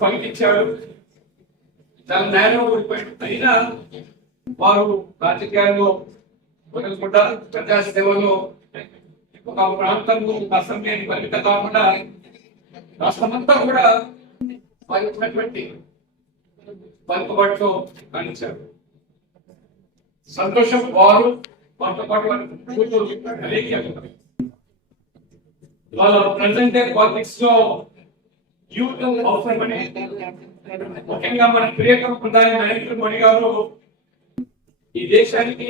పంపించాడు. పంపించారు చాలా నేరం ఓడిపోయాడు అయినా వారు రాజకీయాల్లో వదలకుండా ప్రజా సేవలో ఒక ప్రాంతంలో ఒక అసెంబ్లీ పరిమిత కాకుండా రాష్ట్రమంతా కూడా వారి ఉన్నటువంటి పలుకుబాటులో కానించారు సంతోషం వారు వారితో పాటు వారి కూతురు అనేక వాళ్ళ ప్రజెంట్ పాలిటిక్స్లో యూత్ అవసరమని. ముఖ్యంగా మన ప్రియతమ ప్రధాని నరేంద్ర మోడీ గారు ఈ దేశానికి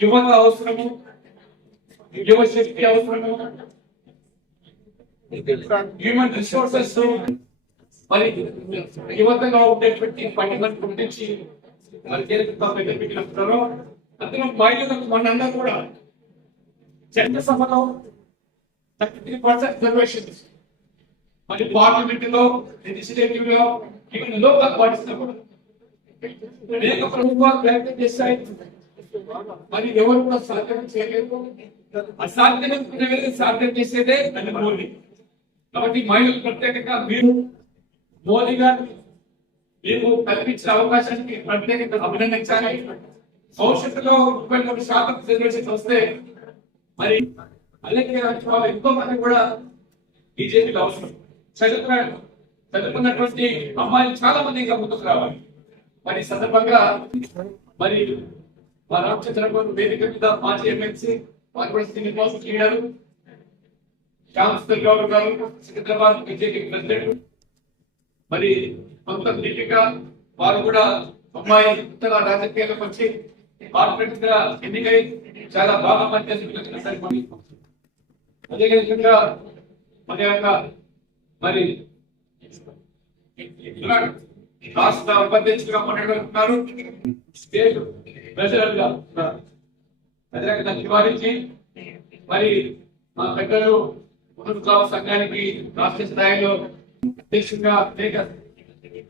యువత అవసరము యువశక్తి అవసరము హ్యూమన్ రిసోర్సెస్ మరి యువతగా ఉండేటువంటి పట్టుదల గురించి మరి పెట్టినప్పుడు అందులో మహిళలకు మనందరూ కూడా చట్ట సభలో థర్టీ త్రీ పర్సెంట్ రిజర్వేషన్ మరి పార్లమెంట్లో లెజిస్లేటివ్లో ఈవెన్ లోకల్ బాడీస్లో కూడా అనేక ప్రభుత్వాలు ప్రయత్నం చేశాయి మరి ఎవరు కూడా సాధ్యం చేయలేదు అసాధ్యం సాధ్యం చేసేదే నరేంద్ర మోడీ కాబట్టి మహిళలు ప్రత్యేకంగా మీరు మోదీ గారిని మీకు కల్పించిన అవకాశానికి ప్రత్యేకంగా అభినందించాలి భవిష్యత్తులో ముప్పై మూడు శాతం రిజర్వేషన్ వస్తే మరి అలాగే వాళ్ళు ఎంతో మంది కూడా బీజేపీకి అవసరం చదువుకున్న చదువుకున్నటువంటి అమ్మాయిలు చాలా మంది ఇంకా ముందుకు రావాలి. మరి సందర్భంగా మరి మా రామచంద్రబాబు వేదిక మీద మాజీ ఎమ్మెల్సీ వారు కూడా శ్రీనివాస్ లీడరు శ్యామసుందర్ గౌడ్ గారు సికింద్రాబాద్ బీజేపీ ప్రెసిడెంట్. మరి కొంత దీపిక వారు కూడా అమ్మాయి కొత్తగా రాజకీయాలకు వచ్చి కార్పొరేట్గా ఎన్నికై చాలా బాగా పనిచేస్తున్నారు అదేవిధంగా మన యొక్క మరి రాష్ట్ర ఉపాధ్యక్షులుగా మాట్లాడుతున్నారు స్టేట్ ప్రెసిడెంట్గా ఉన్నారు. నివారించి మరి మా పెద్దలు ఉన్నత సంఘానికి రాష్ట్ర స్థాయిలో అధ్యక్షుడిగా అనేక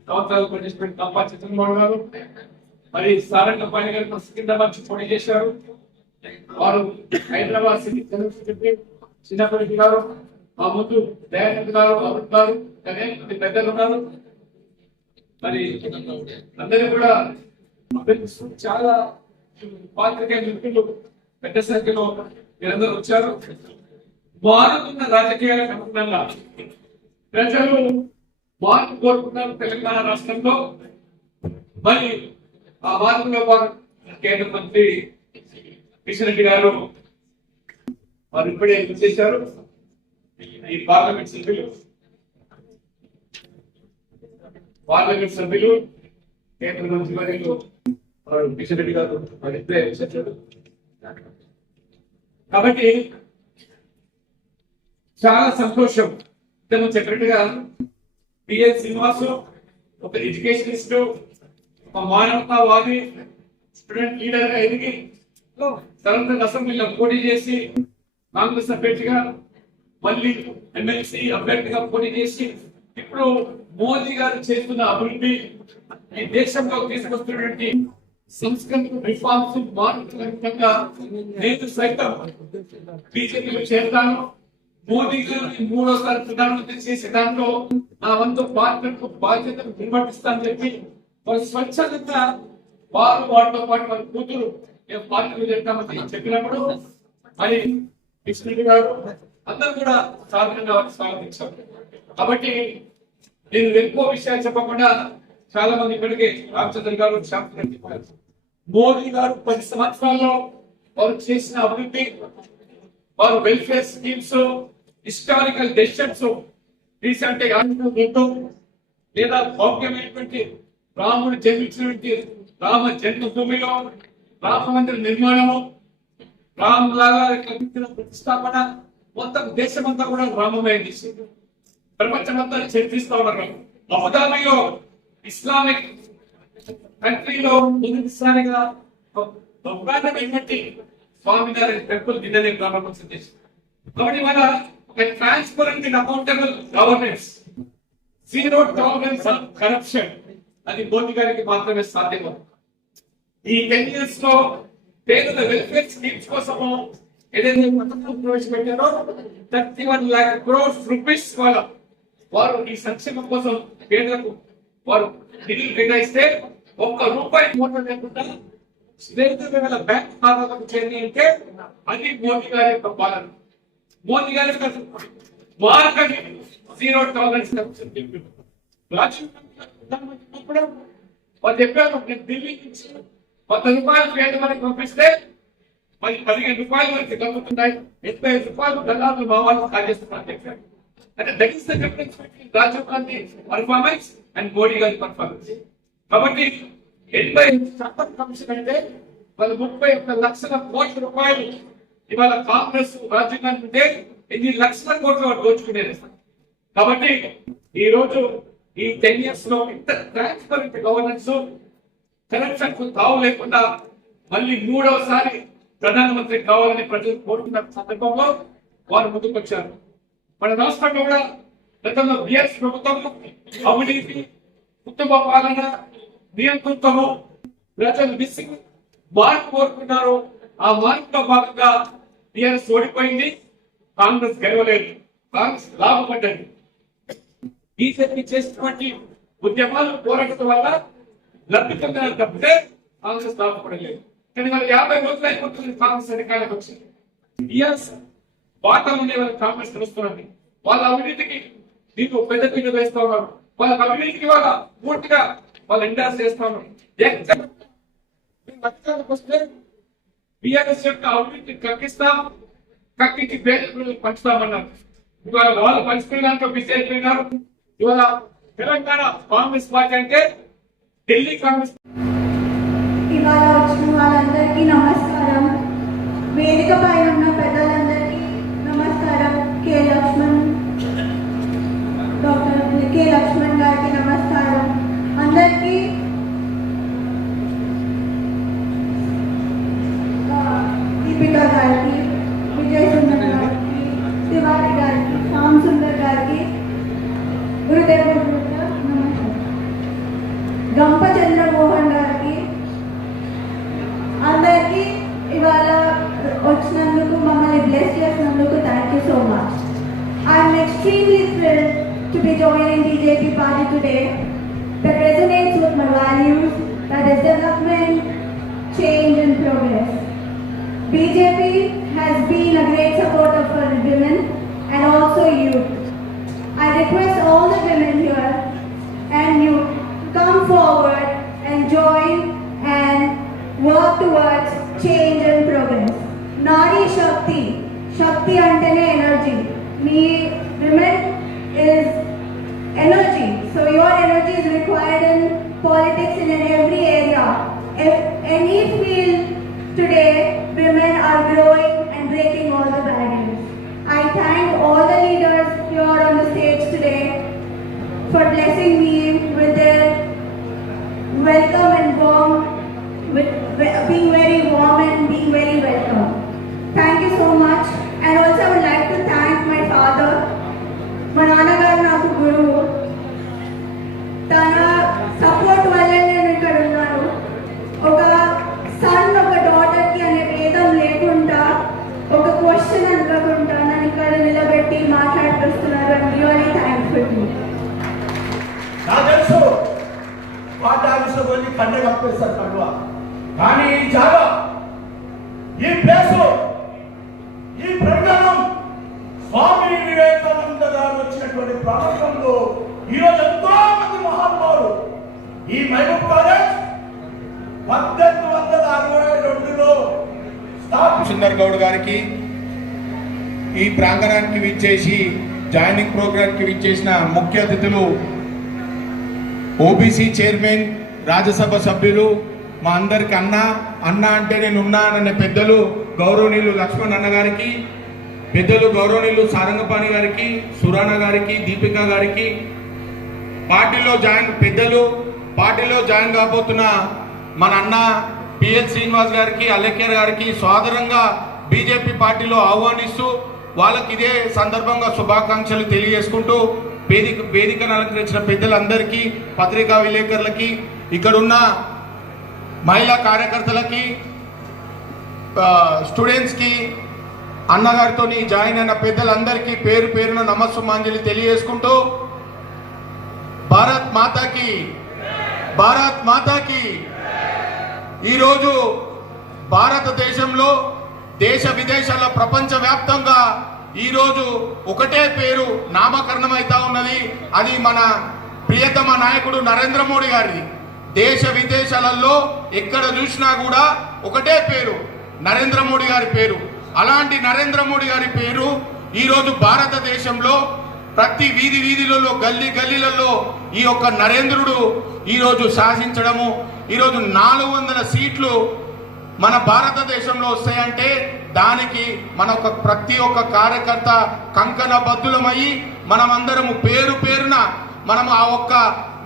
సంవత్సరాలు పనిచేసిన కంపా చంద్రబాబు గారు మరి సారంగ పాణి గారు సికింద్రాబాద్ నుంచి పోటీ చేశారు వారు హైదరాబాద్ సిటీ తెలుగు చిన్నప్పటి గారు మా ముందు దయానంద్ గారు అమృత్ గారు పెద్దలు ఉన్నారు మరి అందరూ కూడా చాలా పాత్రికేయ మిత్రులు పెద్ద సంఖ్యలో మీరందరూ వచ్చారు. మారుతున్న రాజకీయాలకు అనుగుణంగా ప్రజలు మార్పు కోరుకున్నారు తెలంగాణ రాష్ట్రంలో. మరి ఆ మార్పులో కేంద్ర మంత్రి కిషన్ రెడ్డి గారు వారు ఇప్పుడే చేశారు ఈ పార్లమెంట్ సభ్యులు. పార్లమెంట్ సభ్యులు కేంద్ర మంత్రి వర్యులు కిషన్ రెడ్డి గారు కాబట్టి చాలా సంతోషం. ఇంతకు చెప్పినట్టుగా పిఎస్ శ్రీనివాసు ఒక ఎడ్యుకేషనిస్ట్ ఒక మానవతావాది స్టూడెంట్ లీడర్గా ఎదిగి తర్వాత అసెంబ్లీలో పోటీ చేసి కాంగ్రెస్ అభ్యర్థిగా మళ్ళీ ఎమ్మెల్సీ అభ్యర్థిగా పోటీ చేసి ఇప్పుడు మోదీ గారు చేస్తున్న అభివృద్ధి ఈ దేశంలో తీసుకొస్తున్నటువంటి సంస్కృతి రిఫార్మ్స్ మార్పుగా నేను సైతం బీజేపీలో చేరుతాను. మోదీ గారిని మూడోసారి ప్రధానమంత్రి చేసే దాంట్లో నా వంతు పార్టీలకు బాధ్యతను నిర్వర్తిస్తానని చెప్పి వారు స్వచ్ఛందంగా వారు వారితో పాటు వారి కూతురు మేము పార్టీలు చేద్దామని చెప్పినప్పుడు మరి కృష్ణుడి గారు అందరూ కూడా సాధారణంగా స్వాగతించాం కాబట్టి నేను ఎక్కువ విషయాలు చెప్పకుండా చాలా మంది ఇప్పటికే రామచంద్ర గారు శాంతి చెప్పారు. మోదీ గారు పది సంవత్సరాల్లో వారు చేసిన అభివృద్ధి వారు welfare schemes historical decisions recent లేదా భౌక్యమైనటువంటి రాముడు జన్మించినటువంటి రామ జన్మభూమిలో రామ మందిర నిర్మాణము రామ్ లాగా కల్పించిన ప్రతిష్టాపన మొత్తం దేశమంతా కూడా రామమే చేసింది. ప్రపంచమంతా చర్చిస్తా ఉన్నారు. అబుదాబిలో ఇస్లామిక్ కంట్రీలో మొదటిసారిగా స్వామి గారి టెంపుల్ నిన్ననే ప్రారంభం చేసింది. కాబట్టి మన ఒక transparent and accountable governance zero tolerance of corruption అది మోదీ గారికి మాత్రమే సాధ్యం ఈ టెన్ ఇయర్స్లో పేదల వెల్ఫేర్ స్కీమ్స్ కోసము ఏదైతే పథకం ప్రవేశపెట్టారో thirty one lakh crores rupees వాళ్ళ వారు ఈ సంక్షేమం కోసం పేదలకు వారు నిధులు కేటాయిస్తే ఒక్క రూపాయి మూట లేకుండా స్నేహితుల బ్యాంక్ ఖాతాలకు చేరి అంటే అది మోదీ గారి యొక్క పాలన. మోదీ గారి యొక్క మార్గని జీరో టాలరెన్స్ రాజీవ్ గాంధీ చెప్పారు నేను ఢిల్లీ నుంచి పది రూపాయలు పేదవారికి పంపిస్తే మరి పదిహేను రూపాయల వరకు తగ్గుతున్నాయి ఎనభై ఐదు రూపాయలు దళాలు మా వాళ్ళు కాజేస్తున్నారు చెప్పారు. అంటే that is the difference between Rajiv Gandhi performance and Modi గారి పర్ఫార్మెన్స్ కాబట్టి ఎనభై ఐదు శాతం కమిషన్ అంటే వాళ్ళు ముప్పై ఒక్క లక్షల కోట్ల రూపాయలు ఇవాళ కాంగ్రెస్ రాజీవ్ గాంధీ ఉంటే ఎన్ని లక్షల కోట్లు వాడు దోచుకునేది కాబట్టి ఈ రోజు ఈ టెన్ ఇయర్స్లో ఇంత ట్రాన్స్పరెంట్ గవర్నెన్స్ కరప్షన్కు తావు లేకుండా మళ్ళీ మూడవసారి ప్రధానమంత్రి కావాలని ప్రజలు కోరుకున్న సందర్భంలో వారు ముందుకొచ్చారు మన రాష్ట్రంలో కూడా గతంలో బిఎస్ ప్రభుత్వం అవినీతి కుటుంబ పాలన నియంతృత్వము ప్రజలు మిస్సింగ్ మార్పు కోరుకున్నారు. ఆ మార్పులో భాగంగా టిఆర్ఎస్ ఓడిపోయింది. కాంగ్రెస్ గెలవలేదు. కాంగ్రెస్ లాభపడ్డది. బీజేపీ చేసినటువంటి ఉద్యమాలు పోరాటం వల్ల లబ్ధి పొందారు తప్పితే కాంగ్రెస్ లాభపడలేదు. కానీ వాళ్ళు యాభై రోజులు అయిపోతుంది కాంగ్రెస్ అధికారులకు వచ్చింది టిఆర్ఎస్ వాటాలు ఉండే వాళ్ళకి కాంగ్రెస్ తెలుస్తున్నది వాళ్ళ అవినీతికి నీకు పెద్ద పీట వేస్తా ఉన్నారు. వాళ్ళ అవినీతికి వాళ్ళ పూర్తిగా వాళ్ళు ఎండాస్ చేస్తా ఉన్నారు. ఎక్కడ వస్తే బిఆర్ఎస్ యొక్క అవినీతి కక్కిస్తాం కక్కించి పేదలకు పంచుతామన్నారు. ఇవాళ వాళ్ళు పంచుకున్నాక బిజీ అయిపోయినారు. ఇవాళ తెలంగాణ కాంగ్రెస్ పార్టీ అంటే ఢిల్లీ కాంగ్రెస్ వాళ్ళందరికీ నమస్కారం. వేదిక పైన ఉన్న పెద్దలందరికీ నమస్కారం. K Laxman doctor K Laxman గారికి నమస్కారం. అందరికీ ఆ, దీపిక గారికి విజయ్ సుందర్ గారికి తివారి గారికి శ్యామ్ సుందర్ గారికి గురుదేవుడు extremely thrilled to be joining BJP party today that resonates with my values, that is development, change and progress. BJP has been a great supporter for women and also youth. I request all the women here and youth come forward politics in every area. If any field today, women are growing and breaking all the barriers. I thank all the leaders here on the stage today for blessing me with their welcome and warm, with being very warm and being very question అడగకుండా నన్ను ఇక్కడ నిలబెట్టి మాట్లాడిపిస్తున్నారు and really thankful నాకు తెలుసు party ఆఫీస్లో కన్ను కప్పేస్తారు కండువ కానీ ఈ జాగా ఈ ప్లేస్ ఈ ప్రకటనం స్వామి వివేకానంద గారు వచ్చినటువంటి ప్రారంభంలో ఈరోజు ఎంతో మంది మహానుభావులు ఈ మహబూబ్ కాలేజ్ పద్దెనిమిది వందల అరవై రెండులో స్థాపించిన గౌడ్ గారికి ఈ ప్రాంగణానికి విచ్చేసి జాయినింగ్ ప్రోగ్రాంకి విచ్చేసిన ముఖ్య అతిథులు ఓబీసీ చైర్మన్ రాజ్యసభ సభ్యులు మా అందరికి అన్న అన్న అంటే నేను ఉన్నాననే పెద్దలు గౌరవనీయులు లక్ష్మణ్ అన్న గారికి పెద్దలు గౌరవనీయులు సారంగపాణి గారికి సురాణ గారికి దీపిక గారికి పార్టీలో జాయిన్ పెద్దలు పార్టీలో జాయిన్ కాబోతున్న మన అన్న పిఎల్ శ్రీనివాస్ గారికి అలెక్యర్ గారికి సోదరంగా బీజేపీ పార్టీలో ఆహ్వానిస్తూ వాళ్ళకి ఇదే సందర్భంగా శుభాకాంక్షలు తెలియజేసుకుంటూ వేదిక వేదికను అలంకరించిన పెద్దలందరికీ పత్రికా విలేకరులకి ఇక్కడున్న మహిళా కార్యకర్తలకి స్టూడెంట్స్కి అన్నగారితో జాయిన్ అయిన పెద్దలందరికీ పేరు పేరున నమస్సుమాంజలి తెలియజేసుకుంటూ భారత్ మాతాకి భారత్ మాతాకి ఈరోజు భారతదేశంలో దేశ విదేశాల ప్రపంచ వ్యాప్తంగా ఈరోజు ఒకటే పేరు నామకరణం అవుతా ఉన్నది. అది మన ప్రియతమ నాయకుడు నరేంద్ర మోడీ గారిది. దేశ విదేశాలలో ఎక్కడ చూసినా కూడా ఒకటే పేరు నరేంద్ర మోడీ గారి పేరు. అలాంటి నరేంద్ర మోడీ గారి పేరు ఈరోజు భారతదేశంలో ప్రతి వీధి వీధిలలో గల్లీ గల్లీలలో ఈ యొక్క నరేంద్రుడు ఈరోజు శాసించడము ఈరోజు నాలుగు వందల సీట్లు మన భారతదేశంలో వస్తాయంటే దానికి మన ఒక ప్రతి ఒక్క కార్యకర్త కంకణ బద్దులమయ్యి మనమందరము పేరు పేరున మనం ఆ ఒక్క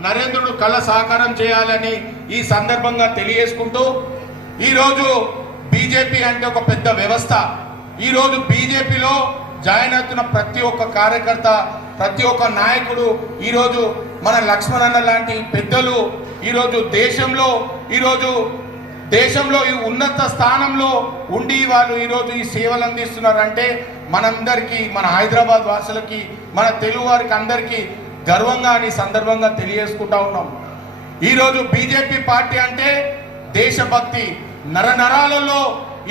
నరేంద్రుడు కళ సహకారం చేయాలని ఈ సందర్భంగా తెలియజేసుకుంటూ ఈరోజు బీజేపీ అంటే ఒక పెద్ద వ్యవస్థ. ఈరోజు బీజేపీలో జాయిన్ అవుతున్న ప్రతి ఒక్క కార్యకర్త ప్రతి ఒక్క నాయకుడు ఈరోజు మన లక్ష్మణన్న లాంటి పెద్దలు ఈరోజు దేశంలో ఈరోజు దేశంలో ఈ ఉన్నత స్థానంలో ఉండి వాళ్ళు ఈరోజు ఈ సేవలు అందిస్తున్నారంటే మనందరికీ మన హైదరాబాద్ వాసులకి మన తెలుగు వారికి అందరికీ గర్వంగా అని సందర్భంగా తెలియజేసుకుంటా ఉన్నాం. ఈరోజు బీజేపీ పార్టీ అంటే దేశభక్తి. నరనరాలలో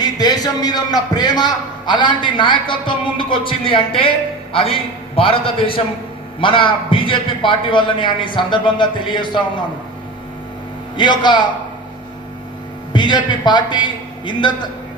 ఈ దేశం మీద ఉన్న ప్రేమ అలాంటి నాయకత్వం ముందుకు వచ్చింది అంటే అది భారతదేశం మన బీజేపీ పార్టీ వల్లనే అని సందర్భంగా తెలియజేస్తా ఉన్నాను. ఈ యొక్క బీజేపీ పార్టీ ఇంత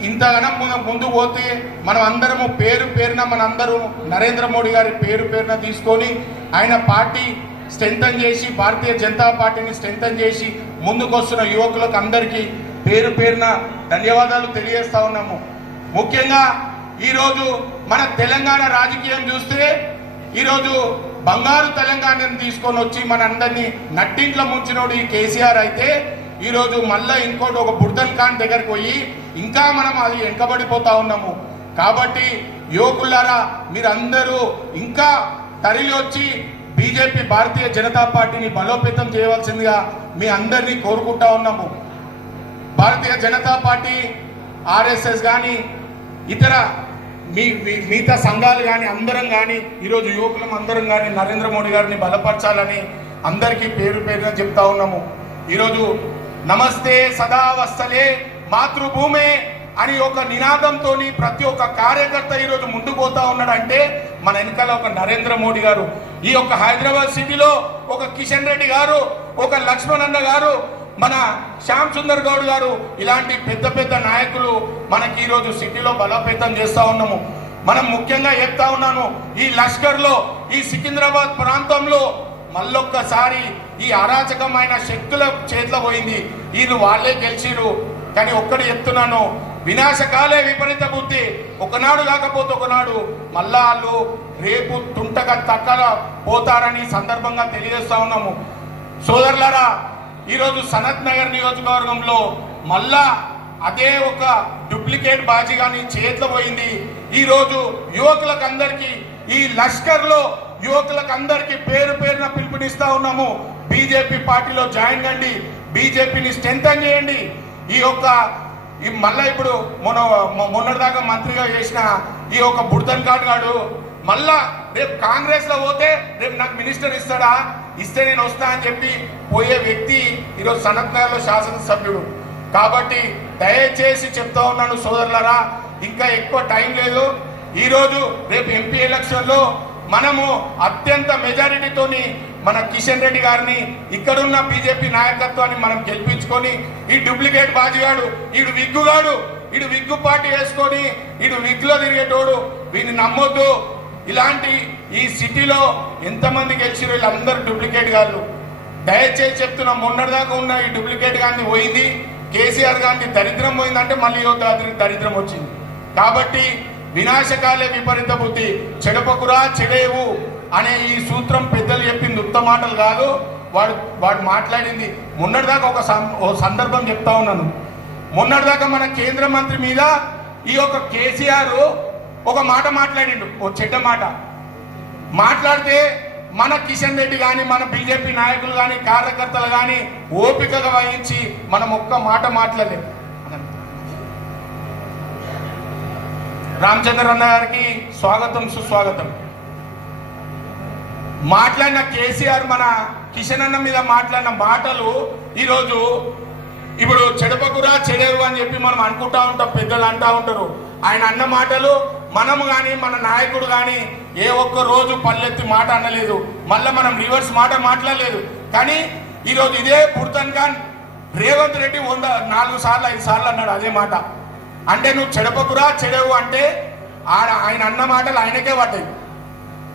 ఇంతగానం ముందు- ముందు పోతే మనం అందరము పేరు పేరున మనందరూ నరేంద్ర మోడీ గారి పేరు పేరున తీసుకొని ఆయన పార్టీ స్ట్రెంథన్ చేసి భారతీయ జనతా పార్టీని స్ట్రెంథన్ చేసి ముందుకొస్తున్న యువకులకు అందరికీ పేరు పేరున ధన్యవాదాలు తెలియజేస్తా ఉన్నాము. ముఖ్యంగా ఈరోజు మన తెలంగాణ రాజకీయం చూస్తే ఈరోజు బంగారు తెలంగాణను తీసుకొని వచ్చి మన అందరినీ నట్టింట్లో ముంచినోడు ఈ కేసీఆర్ అయితే ఈరోజు మళ్ళీ ఇంకోటి ఒక బుర్దన్ ఖాన్ దగ్గరికి పోయి ఇంకా మనం అది వెనకబడిపోతా ఉన్నాము. కాబట్టి యువకులారా మీరందరూ ఇంకా తరలి వచ్చి బీజేపీ భారతీయ జనతా పార్టీని బలోపేతం చేయవలసిందిగా మీ అందరినీ కోరుకుంటా ఉన్నాము. భారతీయ జనతా పార్టీ ఆర్ఎస్ఎస్ కానీ ఇతర మీ మీ- మిగతా సంఘాలు కానీ అందరం కానీ ఈరోజు యువకులం అందరం కానీ నరేంద్ర మోడీ గారిని బలపరచాలని అందరికీ పేరు పేరున చెప్తా ఉన్నాము. ఈరోజు నమస్తే సదా వస్తలే మాతృభూమే అని ఒక నినాదంతో ప్రతి ఒక్క కార్యకర్త ఈరోజు ముందుకు పోతా ఉన్నాడంటే మన వెనకాల ఒక నరేంద్ర మోడీ గారు. ఈ యొక్క హైదరాబాద్ సిటీలో ఒక కిషన్ రెడ్డి గారు ఒక లక్ష్మణ్ అన్న గారు మన శ్యామ్ సుందర్ గౌడ్ గారు ఇలాంటి పెద్ద పెద్ద నాయకులు మనకి ఈరోజు సిటీలో బలోపేతం చేస్తూ ఉన్నాము. మనం ముఖ్యంగా చెప్తా ఉన్నాను ఈ లష్కర్లో ఈ సికింద్రాబాద్ ప్రాంతంలో మళ్ళొక్కసారి ఈ అరాచకమైన శక్తుల చేతిలో పోయింది. వీళ్ళు వాళ్ళే గెలిచిరు కానీ ఒక్కడు చెప్తున్నాను వినాశకాలే విపరీత బుద్ధి. ఒకనాడు కాకపోతే ఒకనాడు మళ్ళా వాళ్ళు రేపు తుంటగా తక్కల పోతారని సందర్భంగా తెలియజేస్తా ఉన్నాము. సోదరులారా ఈరోజు సనత్ నగర్ నియోజకవర్గంలో మళ్ళా అదే ఒక డూప్లికేట్ బాజీ కానీ చేతిలో పోయింది. ఈరోజు యువకులకు అందరికీ ఈ లష్కర్లో యువకులకు అందరికీ పేరు పేరున పిలుపునిస్తా ఉన్నాము. బీజేపీ పార్టీలో జాయిన్ కండి. బీజేపీని స్ట్రెంగ్తన్ చేయండి. ఈ యొక్క ఈ మళ్ళా ఇప్పుడు మొన్న మొన్నటిదాకా మంత్రిగా చేసిన ఈ యొక్క బుర్దన్ ఖాన్ గాడు మళ్ళా రేపు కాంగ్రెస్లో పోతే రేపు నాకు మినిస్టర్ ఇస్తాడా? ఇస్తే నేను వస్తా అని చెప్పి పోయే వ్యక్తి ఈరోజు సనత్ నగర్లో శాసనసభ్యుడు. కాబట్టి దయచేసి చెప్తా ఉన్నాను సోదరులరా ఇంకా ఎక్కువ టైం లేదు. ఈరోజు రేపు ఎంపీ ఎలక్షన్లో మనము అత్యంత మెజారిటీతోని మన కిషన్ రెడ్డి గారిని ఇక్కడున్న బీజేపీ నాయకత్వాన్ని మనం గెలిపించుకొని ఈ డూప్లికేట్ బాజీగాడు ఈడు విగ్గుగాడు ఇడు విగ్గు పార్టీ వేసుకొని ఈడు విగ్గులో తిరిగేటోడు వీడిని నమ్మొద్దు. ఇలాంటి ఈ సిటీలో ఎంతమంది గెలిచిరు వీళ్ళందరూ డూప్లికేట్ గాళ్ళు. దయచేసి చెప్తున్నా మొన్నటిదాకా ఉన్న ఈ డూప్లికేట్ గాంధీ పోయింది కేసీఆర్ గాంధీ దరిద్రం పోయిందంటే మళ్ళీ ఈ దరిద్రం వచ్చింది. కాబట్టి వినాశకాలే విపరీత బుద్ధి. చెడపకురా చెడేవు అనే ఈ సూత్రం పెద్దలు చెప్పింది ఉత్త మాటలు కాదు. వాడు వాడు మాట్లాడింది మొన్నటిదాకా ఒక ఓ సందర్భం చెప్తా ఉన్నాను. మొన్నటిదాకా మన కేంద్ర మంత్రి మీద ఈ యొక్క కేసీఆర్ ఒక మాట మాట్లాడిండు. ఓ చెడ్డ మాట. మాట్లాడితే మన కిషన్ రెడ్డి కానీ మన బీజేపీ నాయకులు కానీ కార్యకర్తలు కానీ ఓపికగా వహించి మనం ఒక్క మాట మాట్లాడలేదు. రామచంద్ర అన్న గారికి స్వాగతం సుస్వాగతం. మాట్లాడిన కేసీఆర్ మన కిషన్ అన్న మీద మాట్లాడిన మాటలు ఈరోజు ఇప్పుడు చెడపకురా చెడేరు అని చెప్పి మనం అనుకుంటా ఉంటాం పెద్దలు అంటా ఉంటారు. ఆయన అన్న మాటలు మనము కానీ మన నాయకుడు కానీ ఏ ఒక్క రోజు పల్లెత్తి మాట అనలేదు. మళ్ళీ మనం రివర్స్ మాట మాట్లాడలేదు. కానీ ఈరోజు ఇదే పుర్తన్ ఖాన్ రేవంత్ రెడ్డి వంద నాలుగు సార్లు ఐదు సార్లు అన్నాడు అదే మాట. అంటే నువ్వు చెడపకురా చెడవు అంటే ఆడ ఆయన అన్న మాటలు ఆయనకే పడ్డాయి.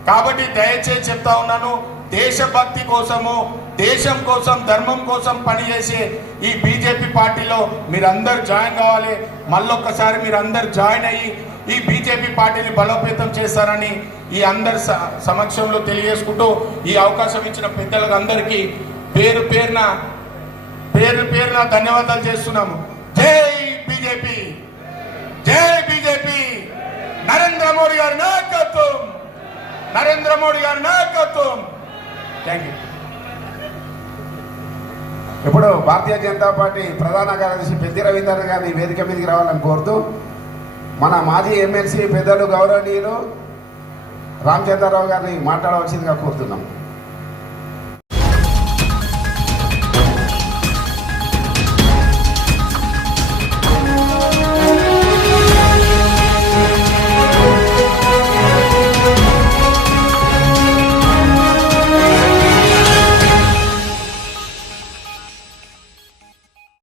కాబట్టి దయచేసి చెప్తా ఉన్నాను దేశభక్తి కోసము దేశం కోసం ధర్మం కోసం పనిచేసే ఈ బీజేపీ పార్టీలో మీరందరూ జాయిన్ కావాలి. మళ్ళొక్కసారి మీరందరూ జాయిన్ అయ్యి ఈ బీజేపీ పార్టీని బలోపేతం చేస్తారని ఈ అందరి స- సమక్షంలో తెలియజేసుకుంటూ ఈ అవకాశం ఇచ్చిన పెద్దలకు అందరికీ పేరు పేరున పేరు పేరున ధన్యవాదాలు చేస్తున్నాము. జై బీజేపీ! జై బీజేపీ. నరేంద్ర మోడీ గారి నాయకత్వం. నరేంద్ర మోడీ గారి నాయకత్వం. థ్యాంక్ యూ ఇప్పుడు భారతీయ జనతా పార్టీ ప్రధాన కార్యదర్శి పెద్ది రవీందర్ గారిని వేదిక మీదకి రావాలని కోరుతూ మన మాజీ ఎమ్మెల్సీ పెద్దలు గౌరవనీయులు రామచంద్రరావు గారిని మాట్లాడవలసిందిగా కోరుతున్నాం.